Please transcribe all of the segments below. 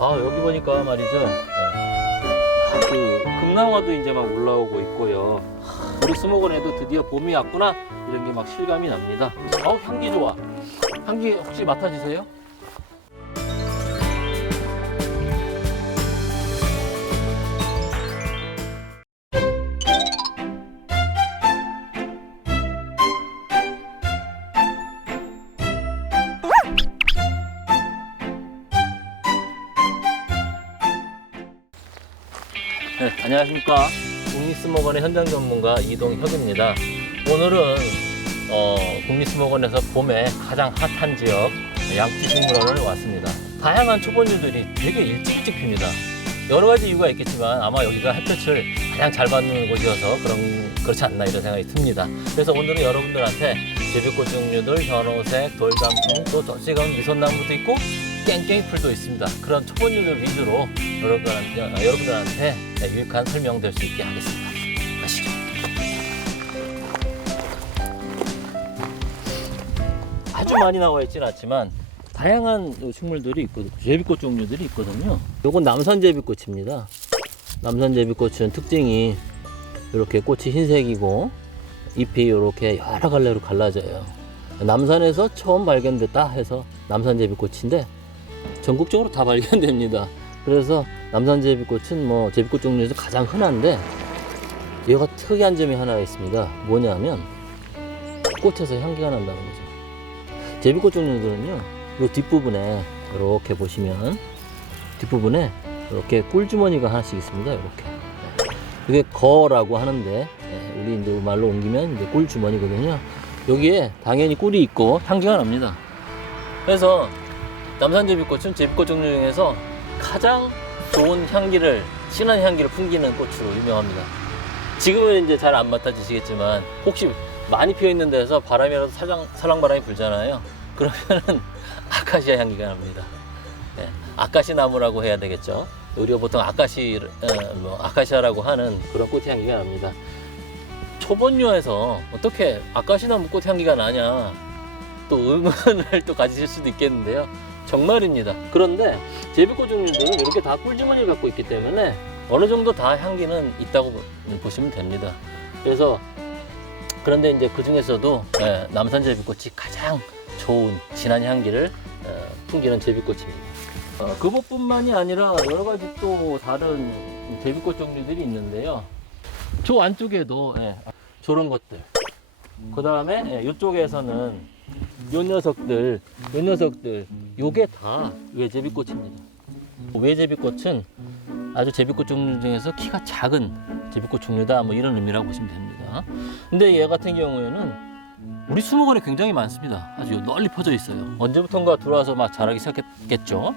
여기 보니까 말이죠. 그 금낭화도 이제 막 올라오고 있고요. 우리 수목원에도 드디어 봄이 왔구나 이런 게 막 실감이 납니다. 향기 좋아. 향기 혹시 맡아주세요? 네, 안녕하십니까. 국립수목원의 현장 전문가 이동혁입니다. 오늘은 국립수목원에서 봄에 가장 핫한 지역 양피식물원을 왔습니다. 다양한 초본류들이 되게 일찍 핍니다. 여러 가지 이유가 있겠지만 아마 여기가 햇볕을 가장 잘 받는 곳이어서 그렇지 않나 이런 생각이 듭니다. 그래서 오늘은 여러분들한테 제비꽃 종류들, 현호색, 돌단풍, 또 지금 미소나무도 있고 깽깽이풀도 있습니다. 그런 초본류들 위주로 여러분들한테 유익한 설명될 수 있게 하겠습니다. 가시죠. 아주 많이 나와 있지는 않지만 다양한 식물들이 있거든요. 제비꽃 종류들이 있거든요. 요건 남산제비꽃입니다. 남산제비꽃은 특징이 이렇게 꽃이 흰색이고 잎이 이렇게 여러 갈래로 갈라져요. 남산에서 처음 발견됐다 해서 남산제비꽃인데 전국적으로 다 발견됩니다. 그래서 남산제비꽃은 뭐 제비꽃 종류에서 가장 흔한데 얘가 특이한 점이 하나 있습니다. 뭐냐면 꽃에서 향기가 난다는 거죠. 제비꽃 종류들은요, 이 뒷부분에 이렇게 보시면 뒷부분에 이렇게 꿀주머니가 하나씩 있습니다. 이렇게 이게 거라고 하는데 우리 이제 말로 옮기면 이제 꿀주머니거든요. 여기에 당연히 꿀이 있고 향기가 납니다. 그래서 남산제비꽃은 제비꽃 종류 중에서 가장 좋은 향기를, 진한 향기를 풍기는 꽃으로 유명합니다. 지금은 이제 잘 안 맡아지시겠지만 혹시 많이 피어 있는 데서 바람이라도 살랑바람이 불잖아요. 그러면은 아카시아 향기가 납니다. 네, 아카시 나무라고 해야 되겠죠. 우리가 보통 아카시아라고 하는 그런 꽃 향기가 납니다. 초본류에서 어떻게 아카시 나무 꽃 향기가 나냐 또 의문을 또 가지실 수도 있겠는데요. 정말입니다. 그런데 제비꽃 종류들은 이렇게 다 꿀주머니를 갖고 있기 때문에 어느 정도 다 향기는 있다고 보시면 됩니다. 그래서 그런데 이제 그 중에서도 남산제비꽃이 가장 좋은 진한 향기를 풍기는 제비꽃입니다. 그것뿐만이 아니라 여러 가지 또 다른 제비꽃 종류들이 있는데요. 저 안쪽에도 저런 것들. 그 다음에 이쪽에서는 요 녀석들, 요게 다 외제비꽃입니다. 외제비꽃은 아주 제비꽃 종류 중에서 키가 작은 제비꽃 종류다, 뭐 이런 의미라고 보시면 됩니다. 근데 얘 같은 경우에는 우리 수목원에 굉장히 많습니다. 아주 널리 퍼져 있어요. 언제부턴가 들어와서 막 자라기 시작했겠죠.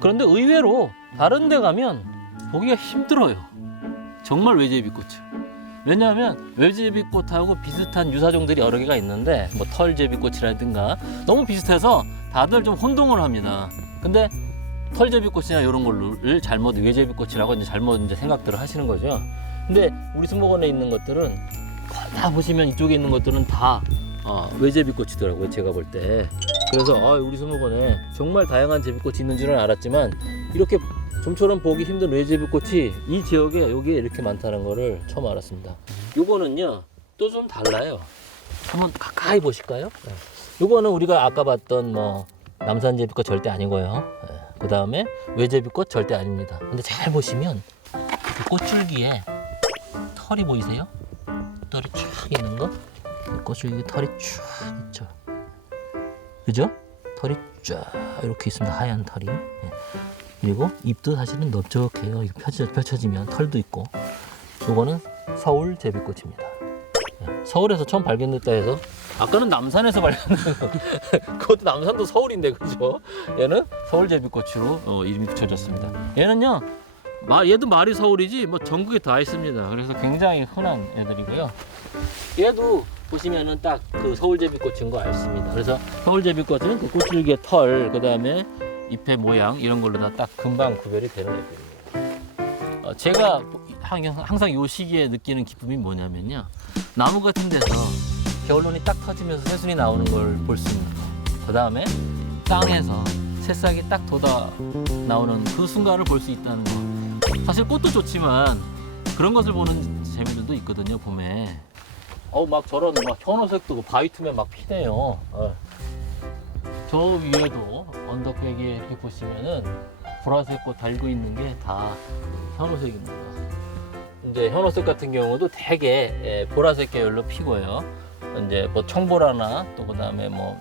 그런데 의외로 다른 데 가면 보기가 힘들어요. 정말 외제비꽃을. 왜냐하면 외제비꽃하고 비슷한 유사종들이 여러 개가 있는데 뭐 털제비꽃이라든가 너무 비슷해서 다들 좀 혼동을 합니다. 근데 털제비꽃이나 이런 걸를 잘못 외제비꽃이라고 이제 잘못 이제 생각들을 하시는 거죠. 근데 우리 수목원에 있는 것들은 다 보시면 이쪽에 있는 것들은 다 외제비꽃이더라고요. 제가 볼 때. 그래서 우리 수목원에 정말 다양한 제비꽃이 있는 줄은 알았지만 이렇게 좀처럼 보기 힘든 외제비꽃이 이 지역에 여기에 이렇게 많다는 거를 처음 알았습니다. 요거는요 또 좀 달라요. 한번 가까이 보실까요? 요거는 우리가 아까 봤던 뭐 남산제비꽃 절대 아니고요. 그 다음에 외제비꽃 절대 아닙니다. 근데 잘 보시면 이 꽃줄기에 털이 보이세요? 털이 쫙 있는 거? 꽃줄기에 털이 쫙 있죠. 그죠? 털이 쫙 이렇게 있습니다. 하얀 털이. 그리고 잎도 사실은 넓적해요. 이거 펼쳐지면 털도 있고. 이거는 서울 제비꽃입니다. 서울에서 처음 발견됐다 해서 아까는 남산에서 발견된 거. 그것도 남산도 서울인데 그죠? 얘는 서울 제비꽃으로 이름이 붙여졌습니다. 얘는요, 얘도 말이 서울이지 뭐 전국에 다 있습니다. 그래서 굉장히 흔한 애들이고요. 얘도 보시면은 딱 그 서울 제비꽃인 거 알습니다. 그래서 서울 제비꽃은 그 꽃줄기의 털, 그 다음에 잎의 모양 이런 걸로 다 딱 금방 구별이 되는 애들입니다. 제가 항상 이 시기에 느끼는 기쁨이 뭐냐면요, 나무 같은 데서 겨울눈이 딱 터지면서 새순이 나오는 걸 볼 수 있는 거. 그 다음에 땅에서 새싹이 딱 돋아 나오는 그 순간을 볼 수 있다는 거. 사실 꽃도 좋지만 그런 것을 보는 재미도 있거든요, 봄에. 막 저런 막 현호색도 바위 틈에 막 피네요. 저 위에도 언덕배기에 이렇게 보시면은 보라색 꽃 달고 있는 게 다 현호색입니다. 이제 현호색 같은 경우도 되게 보라색 계열로 피고요. 이제 뭐 청보라나 또 그다음에 뭐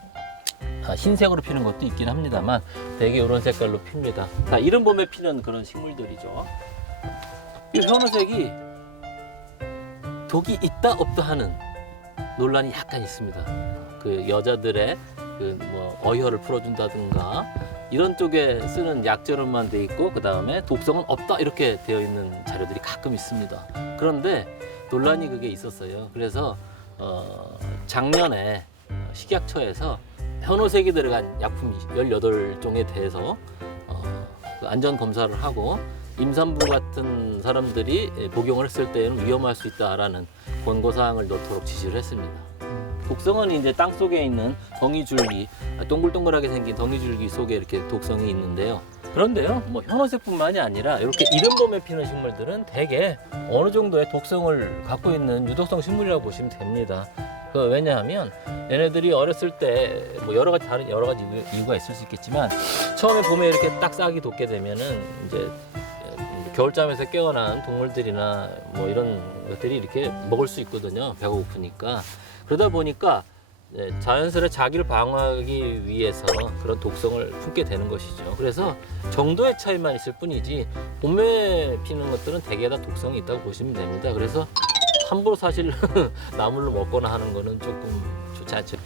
흰색으로 피는 것도 있긴 합니다만 되게 이런 색깔로 핍니다. 다 이른 봄에 피는 그런 식물들이죠. 이 현호색이 독이 있다 없다 하는 논란이 약간 있습니다. 그 여자들의 그 뭐 어혈을 풀어준다든가 이런 쪽에 쓰는 약재로만 돼 있고 그 다음에 독성은 없다 이렇게 되어 있는 자료들이 가끔 있습니다. 그런데 논란이 그게 있었어요. 그래서 작년에 식약처에서 현호색이 들어간 약품 18종에 대해서 그 안전 검사를 하고 임산부 같은 사람들이 복용을 했을 때에는 위험할 수 있다라는 권고사항을 넣도록 지시를 했습니다. 독성은 이제 땅 속에 있는 덩이줄기, 동글동글하게 생긴 덩이줄기 속에 이렇게 독성이 있는데요. 그런데요, 뭐 현호색뿐만이 아니라 이렇게 이른 봄에 피는 식물들은 대개 어느 정도의 독성을 갖고 있는 유독성 식물이라고 보시면 됩니다. 왜냐하면 얘네들이 어렸을 때 뭐 여러 가지 이유가 있을 수 있겠지만 처음에 봄에 이렇게 딱 싹이 돋게 되면은 이제 겨울잠에서 깨어난 동물들이나 뭐 이런 것들이 이렇게 먹을 수 있거든요. 배가 고프니까. 그러다 보니까 자연스레 자기를 방어하기 위해서 그런 독성을 품게 되는 것이죠. 그래서 정도의 차이만 있을 뿐이지 봄에 피는 것들은 대개 다 독성이 있다고 보시면 됩니다. 그래서 함부로 사실 나물로 먹거나 하는 거는 조금 좋지 않죠.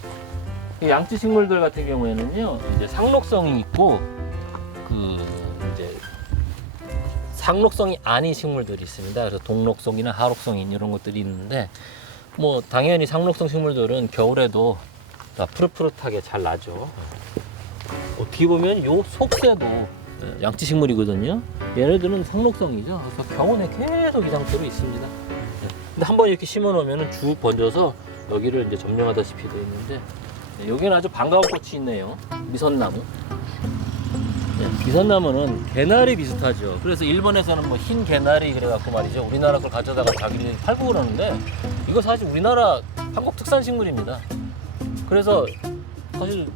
양치 식물들 같은 경우에는요, 이제 상록성이 있고 이제 상록성이 아닌 식물들이 있습니다. 그래서 동록성이나 하록성인 이런 것들이 있는데, 뭐 당연히 상록성 식물들은 겨울에도 다 푸릇푸릇하게 잘 나죠. 어떻게 보면 요 속새도 양치 식물이거든요. 얘네들은 상록성이죠. 그래서 겨울에 계속 이 상태로 있습니다. 근데 한번 이렇게 심어 놓으면 쭉 번져서 여기를 이제 점령하다시피 되어 있는데, 여기는 아주 반가운 꽃이 있네요. 미선나무. 미선나무는 개나리 비슷하죠. 그래서 일본에서는 뭐 흰 개나리 그래갖고 말이죠. 우리나라 걸 가져다가 자기들이 팔고 그러는데, 이거 사실 우리나라 한국 특산 식물입니다. 그래서 사실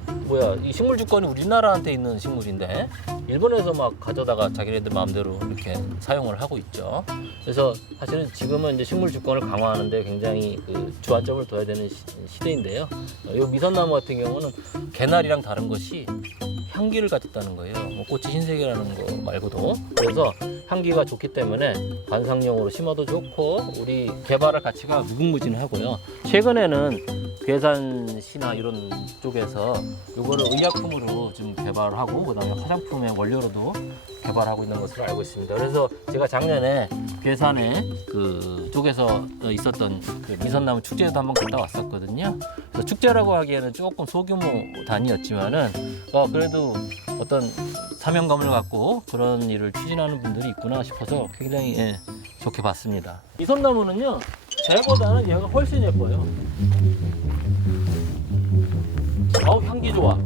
이 식물 주권이 우리나라한테 있는 식물인데 일본에서 막 가져다가 자기네들 마음대로 이렇게 사용을 하고 있죠. 그래서 사실은 지금은 이제 식물 주권을 강화하는데 굉장히 그 주안점을 둬야 되는 시대인데요. 이 미선나무 같은 경우는 개나리랑 다른 것이 향기를 가졌다는 거예요. 뭐 꽃이 흰색이라는 거 말고도. 그래서 향기가 좋기 때문에 관상용으로 심어도 좋고 우리 개발할 가치가 무궁무진하고요. 최근에는 괴산시나 이런 쪽에서 이거를 의약품으로 좀 개발하고 그다음에 화장품의 원료로도 개발하고 있는 것으로 알고 있습니다. 그래서 제가 작년에 괴산에 그 쪽에서 있었던 그 미선나무 축제에도 한번 갔다 왔었거든요. 그래서 축제라고 하기에는 조금 소규모 단위였지만은 그래도 어떤 사명감을 갖고 그런 일을 추진하는 분들이 있구나 싶어서 굉장히 좋게 봤습니다. 미선나무는요, 쟤보다는 얘가 훨씬 예뻐요. 향기 좋아.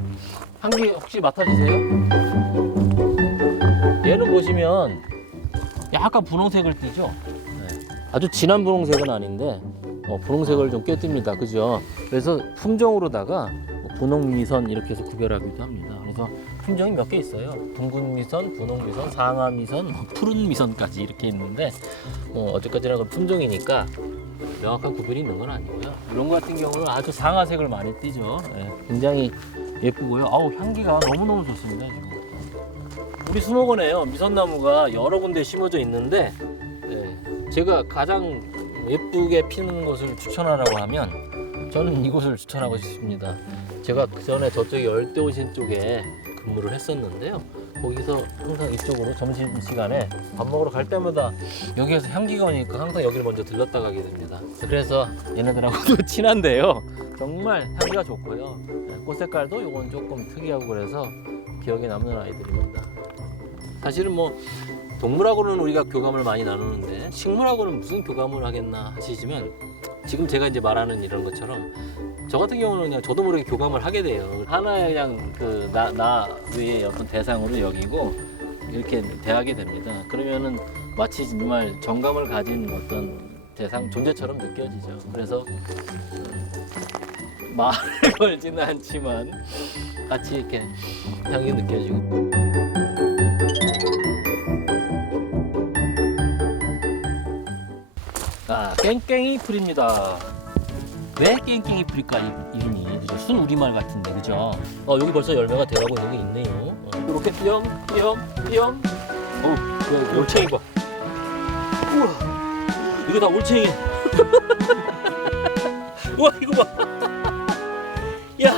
향기 혹시 맡아주세요? 얘는 보시면 약간 분홍색을 띠죠? 아주 진한 분홍색은 아닌데 분홍색을 좀 꿰띱니다. 그죠? 그래서 품종으로다가 분홍미선 이렇게 해서 구별하기도 합니다. 그래서 품종이 몇 개 있어요. 둥근미선, 분홍미선, 상아미선, 푸른미선까지 이렇게 있는데 어디까지나 그 품종이니까 명확한 구별이 있는 건 아니고요. 이런 거 같은 경우는 아주 상아색을 많이 띠죠. 굉장히 예쁘고요. 향기가 너무너무 좋습니다. 지금. 우리 수목원에요, 미선나무가 여러 군데 심어져 있는데 제가 가장 예쁘게 피는 것을 추천하라고 하면 저는 이곳을 추천하고 싶습니다. 제가 그 전에 저쪽에 열대오신 쪽에 근무를 했었는데요. 거기서 항상 이쪽으로 점심시간에 밥 먹으러 갈 때마다 여기에서 향기가 오니까 항상 여기를 먼저 들렀다 가게 됩니다. 그래서 얘네들하고도 친한데요. 정말 향기가 좋고요. 꽃 색깔도 이건 조금 특이하고 그래서 기억에 남는 아이들입니다. 사실은 뭐 동물하고는 우리가 교감을 많이 나누는데 식물하고는 무슨 교감을 하겠나 하시지만 지금 제가 이제 말하는 이런 것처럼 저 같은 경우는 그냥 저도 모르게 교감을 하게 돼요. 하나의 그냥 나 위의 어떤 대상으로 여기고 이렇게 대하게 됩니다. 그러면은 마치 정말 정감을 가진 어떤 대상 존재처럼 느껴지죠. 그래서 말을 걸지는 않지만 같이 이렇게 향이 느껴지고. 아, 깽깽이 풀입니다. 왜 깽깽이 풀일까 이름이? 그죠? 순 우리말 같은데, 그죠? 여기 벌써 열매가 돼가고 있는 게 있네요. 이렇게 띄엄. 그 올챙이 봐. 우와, 이거 다 올챙이. 우와, 이거 봐. 야,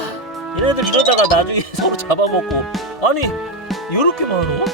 얘네들 이러다가 나중에 서로 잡아먹고. 아니, 이렇게 많어?